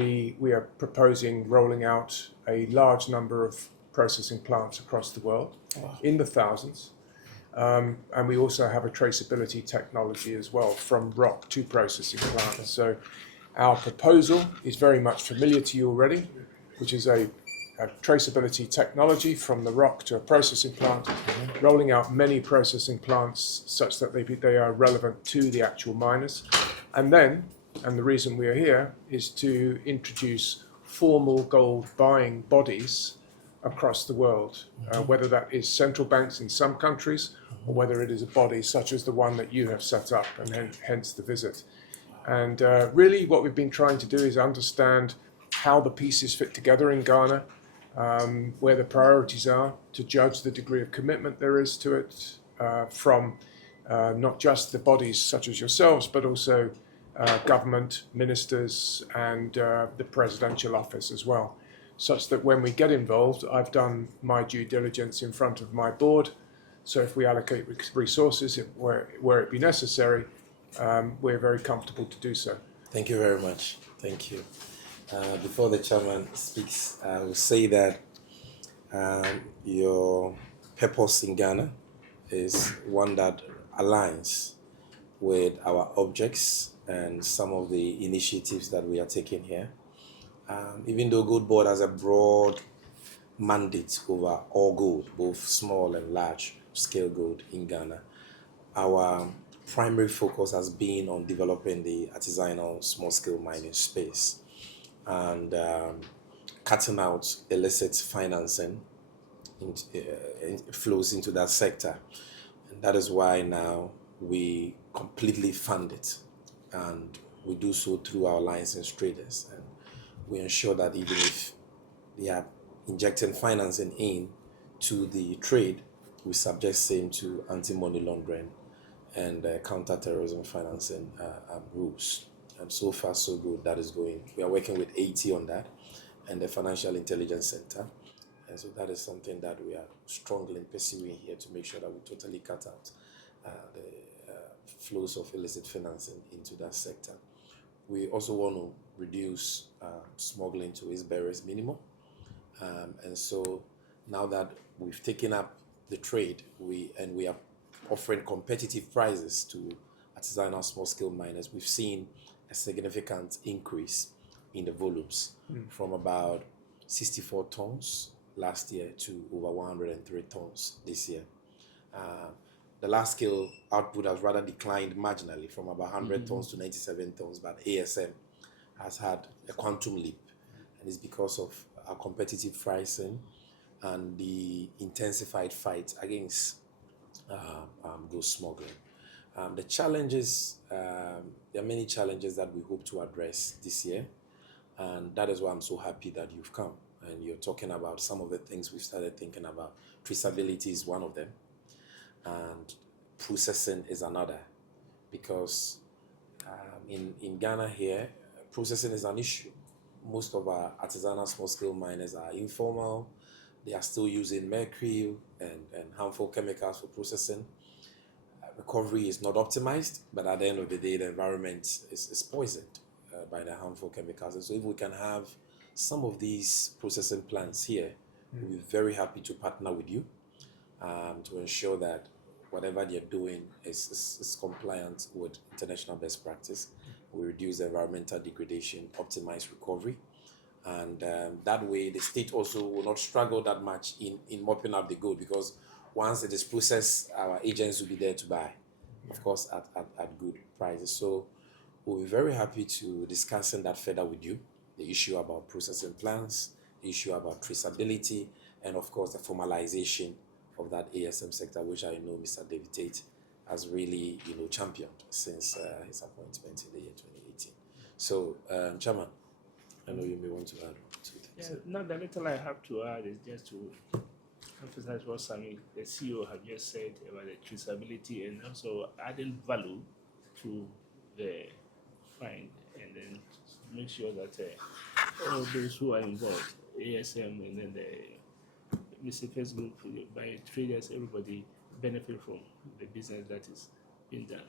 we are proposing rolling out a large number of processing plants across the world, in the thousands. And we also have a traceability technology as well, from rock to processing plants. So our proposal is very much familiar to you already, which is a traceability technology from the rock to a processing plant, rolling out many processing plants such that they are relevant to the actual miners. And then, and the reason we are here, is to introduce formal gold buying bodies across the world, whether that is central banks in some countries, or whether it is a body such as the one that you have set up, and hence the visit. And really what we've been trying to do is understand how the pieces fit together in Ghana, where the priorities are, to judge the degree of commitment there is to it from not just the bodies such as yourselves, but also government, ministers, and the presidential office as well, such that when we get involved, I've done my due diligence in front of my board, so if we allocate resources where it be necessary, we're very comfortable to do so. Thank you very much. Thank you. Before the chairman speaks, I will say that your purpose in Ghana is one that aligns with our objects and some of the initiatives that we are taking here. Even though GoldBod has a broad mandate over all gold, both small and large scale gold in Ghana, our primary focus has been on developing the artisanal small scale mining space and cutting out illicit financing flows into that sector. And that is why now we completely fund it, and we do so through our licensed traders. And we ensure that even if they are injecting financing in to the trade, we subject same to anti-money laundering and counter-terrorism financing rules. And so far, so good. That is going. We are working with AT on that and the Financial Intelligence Center. And so that is something that we are strongly pursuing here to make sure that we totally cut out the flows of illicit financing into that sector. We also want to reduce smuggling to its barest minimum. And so now that we've taken up the trade, we are offering competitive prices to artisanal small-scale miners, we've seen a significant increase in the volumes from about 64 tons last year to over 103 tons this year. The large scale output has rather declined marginally from about 100 tons to 97 tons, but ASM has had a quantum leap, and it's because of our competitive pricing and the intensified fight against those smuggling. The challenges, there are many challenges that we hope to address this year, and that is why I'm so happy that you've come and you're talking about some of the things we've started thinking about. Traceability is one of them, and processing is another, because in Ghana here, processing is an issue. Most of our artisanal small-scale miners are informal. They are still using mercury and harmful chemicals for processing. Recovery is not optimized, but at the end of the day, the environment is poisoned by the harmful chemicals. And so if we can have some of these processing plants here, we'll be very happy to partner with you to ensure that whatever they're doing is compliant with international best practice. We reduce environmental degradation, optimize recovery, and that way the state also will not struggle that much in mopping up the gold, because once it is processed, our agents will be there to buy, of course, at good prices. So we'll be very happy to discussing that further with you, the issue about processing plants, the issue about traceability, and of course the formalization of that ASM sector, which I know Mr. David Tait has really, championed since his appointment in the year 2018. So, Chairman, I know you may want to add two things. Yeah, no, the little I have to add is just to emphasize what Sammy, the CEO, have just said about the traceability and also adding value to the find, and then make sure that all those who are involved, ASM and then the Mr. Group, by traders, everybody benefit from the business that is being done.